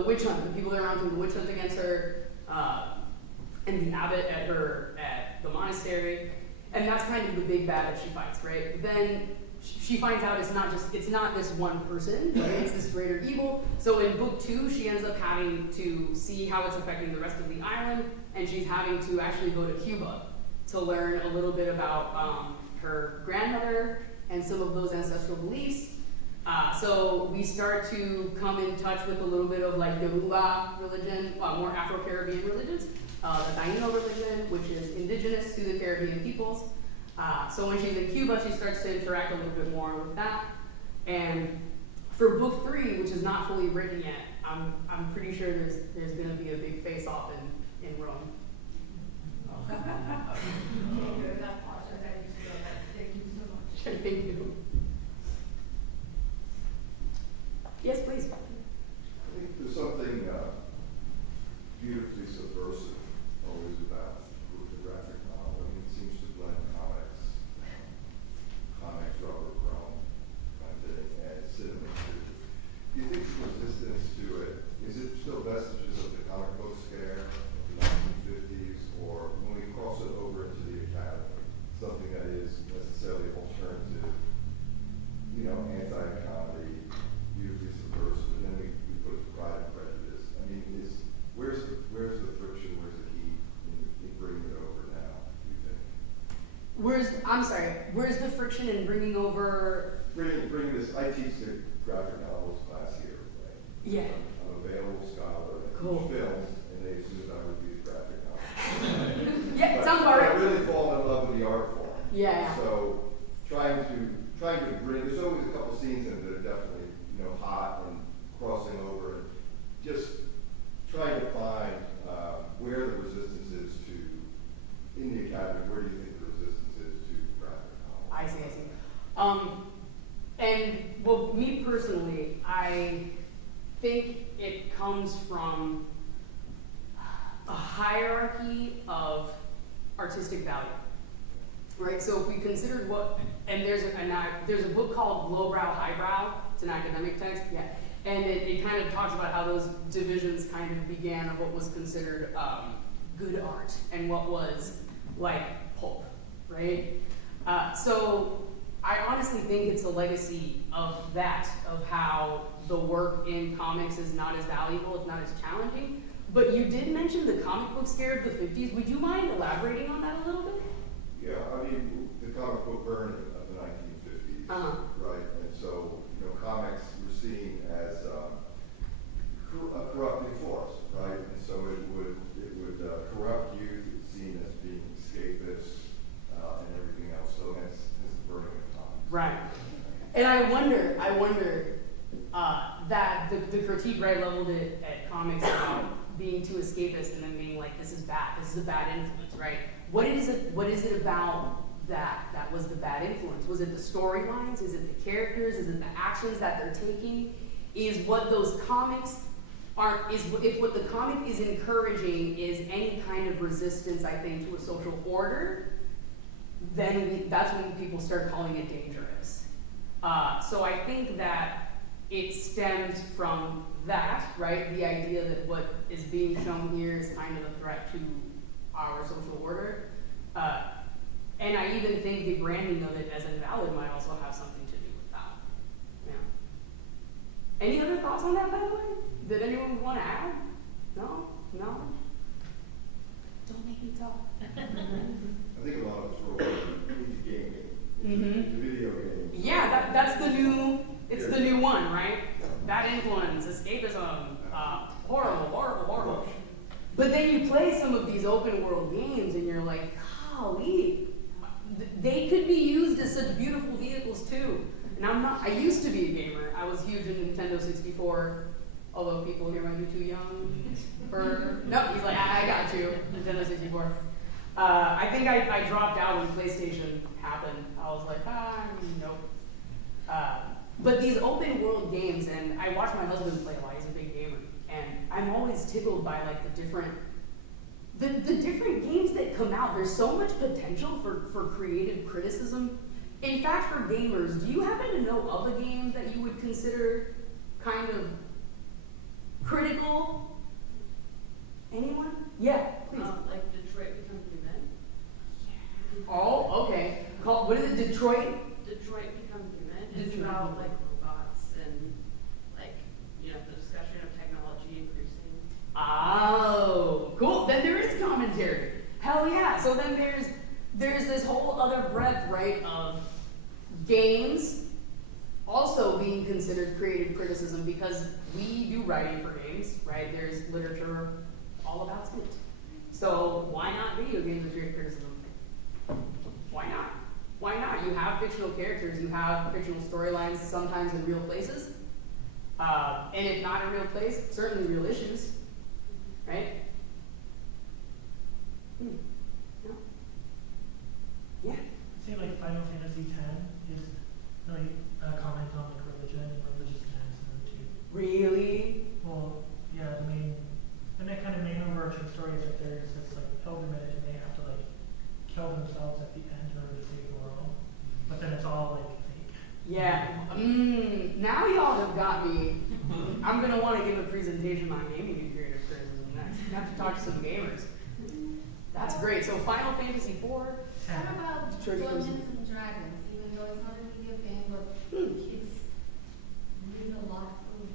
witch hunt, the people that are around doing the witch hunt against her, and the abbot at the monastery, and that's kind of the big bad that she fights, right? But then she finds out it's not this one person, right? It's this greater evil. So in book two, she ends up having to see how it's affecting the rest of the island, and she's having to actually go to Cuba to learn a little bit about her grandmother and some of those ancestral beliefs. So we start to come in touch with a little bit of like Yoruba religion, more Afro-Caribbean religions, the Taino religion, which is indigenous to the Caribbean peoples. So when she's in Cuba, she starts to interact a little bit more with that. And for book three, which is not fully written yet, I'm pretty sure there's going to be a big face-off in Rome. Thank you so much. Sure, thank you. Yes, please. I think there's something beautifully subversive always about the graphic novel. I mean, it seems to blend comics, rubber chrome, kind of thing, and cinema too. Do you think the resistance to it, is it still vestiges of the comic book scare of the 1950s, or when we cross it over into the academy, something that is necessarily alternative, anti-comedy, beautifully subversive, and then we put Pride and Prejudice. I mean, where's the friction, where's the heat in bringing it over now, do you think? Where's the friction in bringing over? Bringing this, I teach the graphic novels class here, right? Yeah. I'm a available scholar, I Cool. teach film, and they assume I review graphic novels. Yeah, it sounds about right. I really fall in love with the art form. Yeah. So trying to bring, there's always a couple scenes in it that are definitely, hot and crossing over, and just trying to find where the resistance is to, in the academy, where do you think the resistance is to graphic novel? I see. And well, me personally, I think it comes from a hierarchy of artistic value. Right, so if we considered what, and there's a book called Lowbrow, Highbrow, it's an academic text, yeah, and it kind of talks about how those divisions kind of began of what was considered good art and what was like pulp, right? So I honestly think it's a legacy of that, of how the work in comics is not as valuable, it's not as challenging. But you did mention the comic book scare of the 50s. Would you mind elaborating on that a little bit? Yeah, I mean, the comic book burn of the 1950s, right? And so, comics were seen as a corrupting force, right? And so it would corrupt youth. It's seen as being escapist and everything else. So hence the burning of comics. Right. And I wonder that the critique Ray leveled it at comics about being too escapist and then being like, this is bad. This is a bad influence, right? What is it about that was the bad influence? Was it the storylines? Is it the characters? Is it the actions that they're taking? Is what those comics if what the comic is encouraging is any kind of resistance, I think, to a social order, then that's when people start calling it dangerous. So I think that it stems from that, right? The idea that what is being shown here is kind of a threat to our social order. And I even think the branding of it as invalid might also have something to do with that. Yeah. Any other thoughts on that, by the way? That anyone would want to add? No? No? Don't make me talk. I think a lot of it's rolled into gaming, into video games. Yeah, that's the new, it's the new one, right? Bad influence, escapism, horrible. But then you play some of these open world games and you're like, golly, they could be used as such beautiful vehicles too. And I used to be a gamer. I was huge in Nintendo 64, although people here might be too young. No, he's like, I got you, Nintendo 64. I think I dropped out when PlayStation happened. I was like, nope. But these open world games, and I watch my husband play a lot, he's a big gamer, and I'm always tickled by like the different games that come out. There's so much potential for creative criticism. In fact, for gamers, do you happen to know of a game that you would consider kind of critical? Anyone? Yeah, please. Like Detroit Become Human. Oh, okay. What is it, Detroit? Detroit Become Human. It's about like robots and like, the discussion of technology increasing. Oh, cool. Then there is commentary. Hell yeah. So then there's this whole other breadth, right, of games also being considered creative criticism because we do writing for games, right? There's literature all about it. So why not video games as creative criticism? Why not? Why not? You have fictional characters, you have fictional storylines, sometimes in real places. And if not in real place, certainly real issues. Right? No? Yeah. I say like Final Fantasy X is really a comment on like religion and religious fanaticism too. Really? Well, yeah, the kind of main overarching story is that there's this like pilgrimage and they have to like kill themselves at the end in order to save the world. But then it's all like fake. Yeah. Now y'all have got me. I'm gonna want to give a presentation on gaming and creative criticism next. I have to talk to some gamers. That's great. So Final Fantasy IV. What about Detroit Becomes Dungeons and Dragons? Even though it's not a video game, but kids need a lot of food.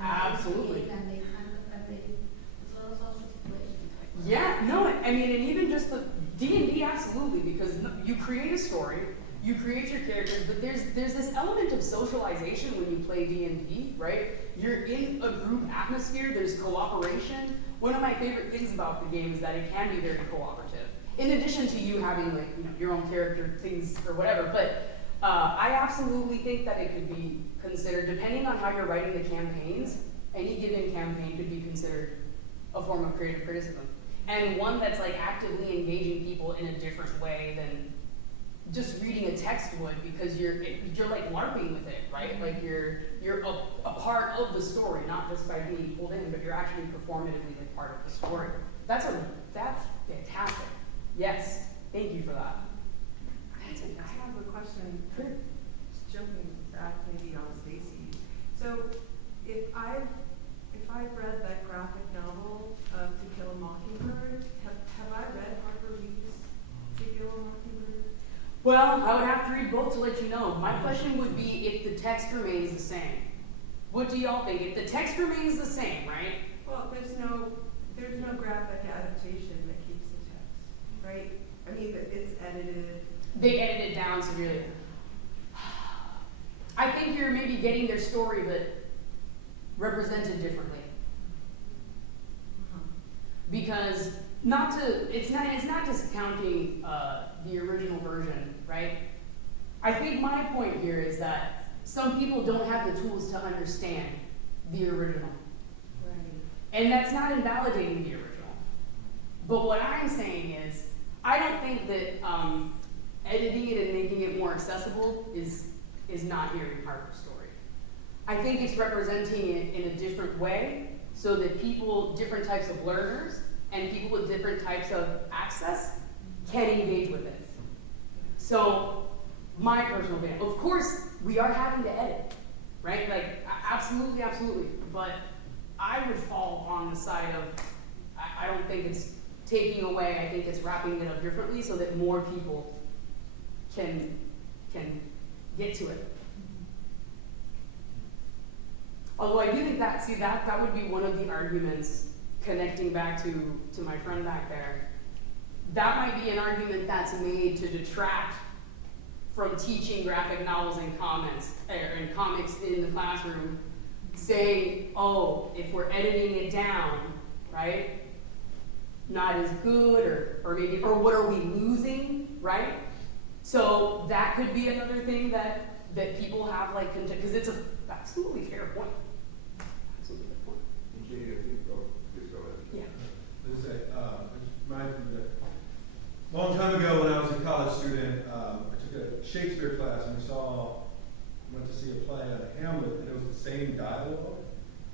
Absolutely. And they kind of, it's a social situation. Yeah, no, I mean, and even just the D&D, absolutely, because you create a story, you create your characters, but there's this element of socialization when you play D&D, right? You're in a group atmosphere, there's cooperation. One of my favorite things about the game is that it can be very cooperative. In addition to you having like, your own character things or whatever, but I absolutely think that it could be considered, depending on how you're writing the campaigns, any given campaign could be considered a form of creative criticism. And one that's like actively engaging people in a different way than just reading a text would, because you're like LARPing with it, right? Like you're a part of the story, not just by being pulled in, but you're actually performatively like part of the story. That's fantastic. Yes, thank you for that. That's I have a question, Sure. just jumping back maybe on Stacy. So if I've read that graphic novel, To Kill a Mockingbird, have I read Harper Lee's To Kill a Mockingbird? Well, I would have to read both to let you know. My question would be if the text remains the same. What do y'all think? If the text remains the same, right? Well, there's no graphic adaptation that keeps the text, right? I mean, it's edited. They edited down severely. I think you're maybe getting their story, but represented differently. Because it's not discounting the original version, right? I think my point here is that some people don't have the tools to understand the original. Right. And that's not invalidating the original. But what I'm saying is, I don't think that editing it and making it more accessible is not hearing Harper's story. I think it's representing it in a different way so that people, different types of learners, and people with different types of access can engage with it. So, my personal opinion, of course, we are having to edit, right? Like, absolutely, absolutely. But I would fall on the side of, I don't think it's taking away, I think it's wrapping it up differently so that more people can get to it. Although I do think that would be one of the arguments connecting back to my friend back there. That might be an argument that's made to detract from teaching graphic novels and comics in the classroom, saying, oh, if we're editing it down, right, not as good, or what are we losing, right? So that could be another thing that people have, like, because it's an absolutely fair point. Absolutely fair point. And Katie, I think, please go ahead. Yeah. Let's say, it reminds me that a long time ago when I was a college student, I took a Shakespeare class and went to see a play on Hamlet, and it was the same dialogue,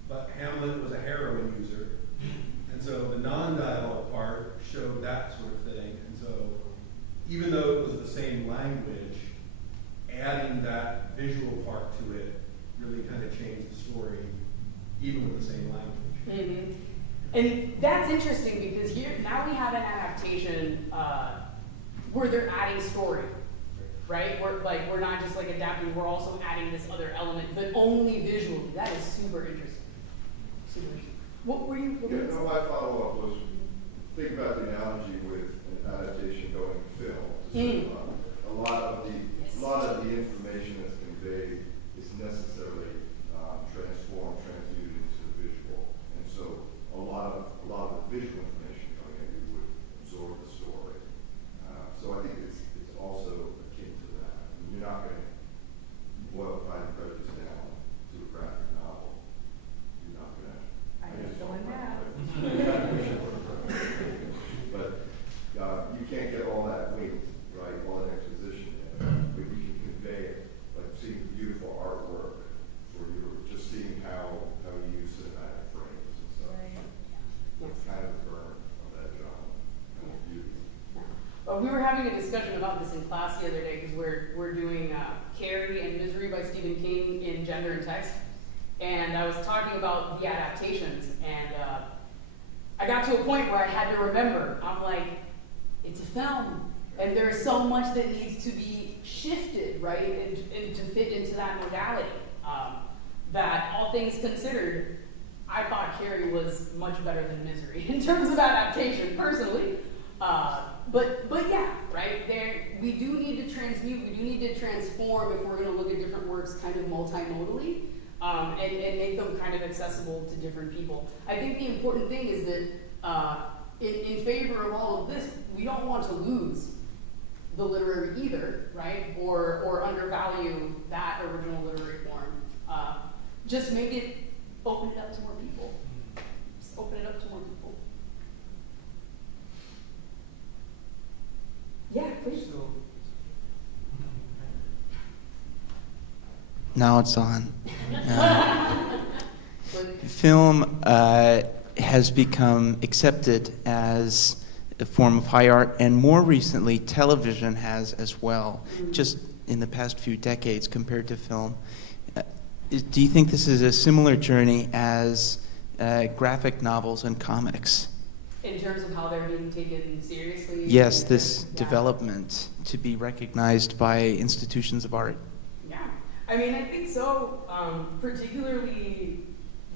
but Hamlet was a heroin user. And so the non-dialogue part showed that sort of thing. And so even though it was the same language, adding that visual part to it really kind of changed the story, even with the same language. Mm-hmm. And that's interesting because now we have an adaptation where they're adding story, right? We're not just like adapting, we're also adding this other element, but only visually. That is super interesting. Super interesting. What were you? Yeah, no, my follow-up was, think about the analogy with an adaptation going to film. A lot of the information that's conveyed is necessarily transformed, transmuted into the visual. And so a lot of the visual information coming in, you would absorb the story. So I think it's also akin to that. I mean, you're not going to boil Pride and Prejudice down to a graphic novel. You're not going to. But you can't get all that weight, right? All that exposition in. But you can convey it, like seeing beautiful artwork, or you're just seeing how you use cinematic frames and stuff. That's kind of the burn of that genre, kind of beauty. We were having a discussion about this in class the other day because we're doing Carrie and Misery by Stephen King in gender and text. And I was talking about the adaptations, and I got to a point where I had to remember, I'm like, it's a film, and there's so much that needs to be shifted, right, and to fit into that modality. That all things considered, I thought Carrie was much better than Misery in terms of adaptation, personally. But yeah, right, we do need to transmute, we do need to transform if we're going to look at different works kind of multimodally. And make them kind of accessible to different people. I think the important thing is that in favor of all of this, we don't want to lose the literary either, right? Or undervalue that original literary form. Just make it, open it up to more people. Just open it up to more people. Yeah, please. Now it's on. Film has become accepted as a form of high art, and more recently, television has as well, just in the past few decades compared to film. Do you think this is a similar journey as graphic novels and comics? In terms of how they're being taken seriously? Yes, and- this yeah. development to be recognized by institutions of art. Yeah, I mean, I think so, particularly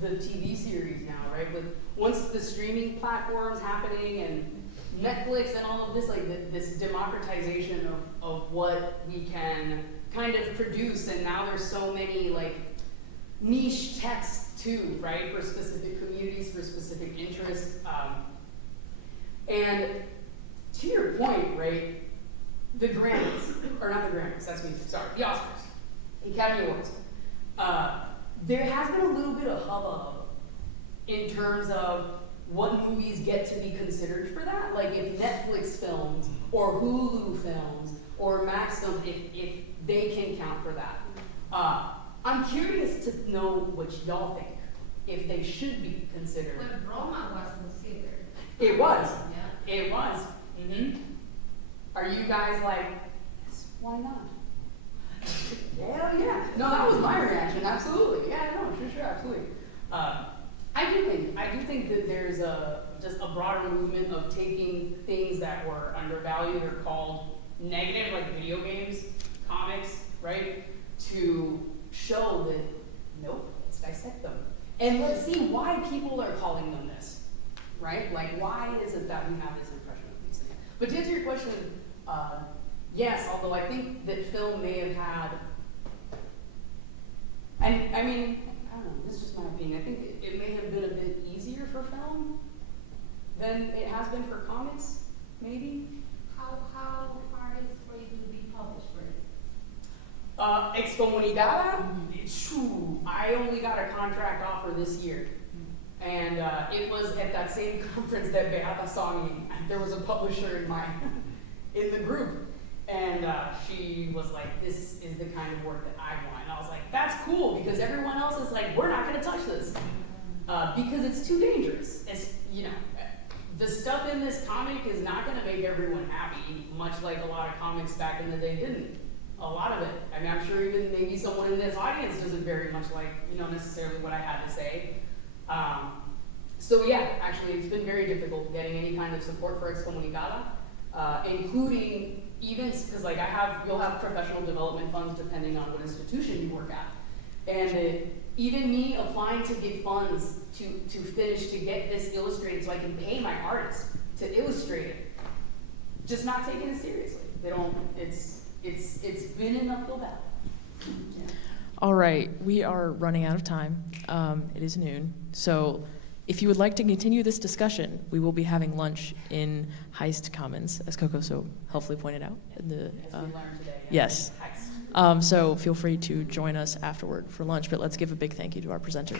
the TV series now, right? With once the streaming platforms happening and Netflix and all of this, like this democratization of what we can kind of produce, and now there's so many like niche texts too, right? For specific communities, for specific interests. And to your point, right? The Grammys, or not the Grammys, that's me, sorry, the Oscars, the Academy Awards. There has been a little bit of hubbub in terms of what movies get to be considered for that. Like if Netflix films, or Hulu films, or Max films, if they can count for that. I'm curious to know what y'all think, if they should be considered. When Roma was considered. It was. Yeah. It was. Are you guys like, yes, why not? Hell yeah. No, that was my reaction, absolutely. Yeah, no, sure, absolutely. I do think that there's just a broader movement of taking things that were undervalued or called negative, like video games, comics, right? To show that, nope, let's dissect them. And let's see why people are calling them this, right? Like, why is it that we have this impression of these things? But to answer your question, yes, although I think that film may have had, and I mean, I don't know, this is just my opinion. I think it may have been a bit easier for film than it has been for comics, maybe. How hard is it for you to be published, for instance? Xcommunicada, shoo, I only got a contract offer this year. And it was at that same conference that Beata saw me. There was a publisher in the group. And she was like, this is the kind of work that I want. And I was like, that's cool, because everyone else is like, we're not gonna touch this. Because it's too dangerous. It's, you know, the stuff in this comic is not gonna make everyone happy, much like a lot of comics back in the day didn't. A lot of it. I mean, I'm sure even maybe someone in this audience doesn't very much like, you know, necessarily what I had to say. So yeah, actually, it's been very difficult getting any kind of support for Xcommunicada, including even, because like you'll have professional development funds depending on what institution you work at. And even me applying to get funds to finish, to get this illustrated so I can pay my artist to illustrate it, just not taking it seriously. They don't, it's been an uphill battle. Yeah. All right, we are running out of time. It is noon. So if you would like to continue this discussion, we will be having lunch in Heist Commons, as Coco so helpfully pointed out. In the, As we learned today. yes. Heist. So feel free to join us afterward for lunch, but let's give a big thank you to our presenter.